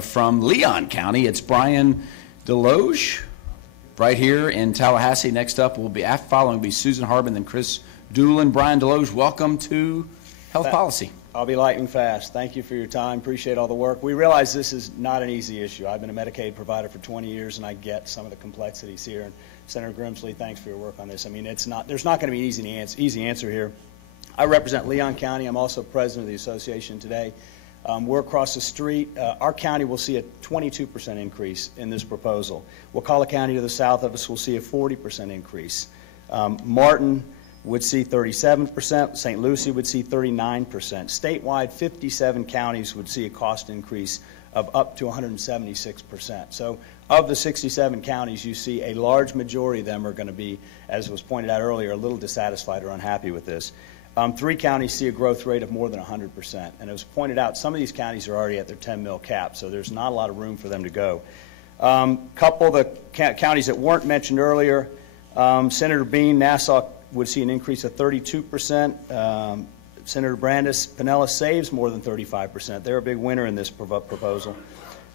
from Leon County. It's Bryan Desloge right here in Tallahassee. Next up will be, following will be Susan Harbin, then Chris Doolin. Bryan Desloge, welcome to Health Policy. I'll be lightning fast. Thank you for your time. Appreciate all the work. We realize this is not an easy issue. I've been a Medicaid provider for 20 years, and I get some of the complexities here. And Senator Grimsley, thanks for your work on this. I mean, there's not going to be an easy answer here. I represent Leon County. I'm also president of the association today. We're across the street. Our county will see a 22% increase in this proposal. Wakulla County to the south of us will see a 40% increase. Martin would see 37%, St. Lucie would see 39%. Statewide, 57 counties would see a cost increase of up to 176%. So of the 67 counties, you see a large majority of them are going to be, as was pointed out earlier, a little dissatisfied or unhappy with this. 3 counties see a growth rate of more than 100%. And as pointed out, some of these counties are already at their 10 mil cap, so there's not a lot of room for them to go. Couple of the counties that weren't mentioned earlier, Senator Bean, Nassau would see an increase of 32%. Senator Brandis, Pinellas saves more than 35%. They're a big winner in this proposal.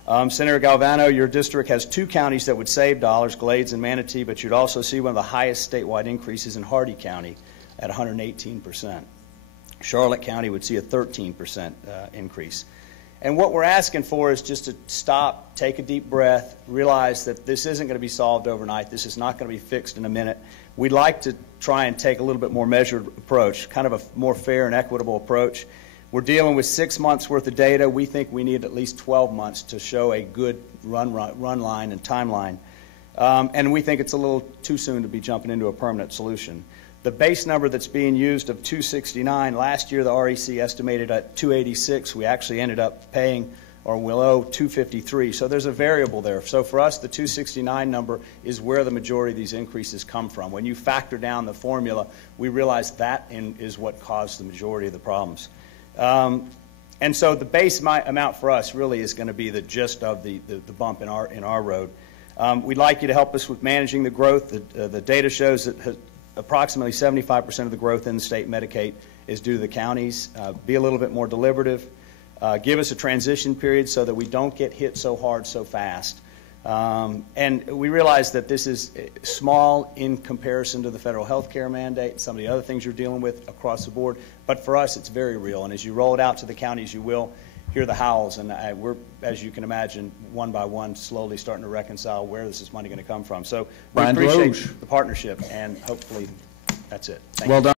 Senator Galvano, your district has 2 counties that would save dollars, Glades and Manatee, but you'd also see one of the highest statewide increases in Hardy County at 118%. Charlotte County would see a 13% increase. And what we're asking for is just to stop, take a deep breath, realize that this isn't going to be solved overnight. This is not going to be fixed in a minute. We'd like to try and take a little bit more measured approach, kind of a more fair and equitable approach. We're dealing with 6 months worth of data. We think we need at least 12 months to show a good run line and timeline. And we think it's a little too soon to be jumping into a permanent solution. The base number that's being used of 269, last year the REC estimated at 286. We actually ended up paying, or will owe, 253. So there's a variable there. So for us, the 269 number is where the majority of these increases come from. When you factor down the formula, we realize that is what caused the majority of the problems. And so the base amount for us really is going to be the gist of the bump in our road. We'd like you to help us with managing the growth. The data shows that approximately 75% of the growth in the state Medicaid is due to the counties. Be a little bit more deliberative. Give us a transition period so that we don't get hit so hard so fast. And we realize that this is small in comparison to the federal health care mandate and some of the other things you're dealing with across the board. But for us, it's very real. And as you roll it out to the counties, you will hear the howls. And we're, as you can imagine, one by one, slowly starting to reconcile where this is money going to come from. So we appreciate the partnership, and hopefully that's it. Thank you. Well done.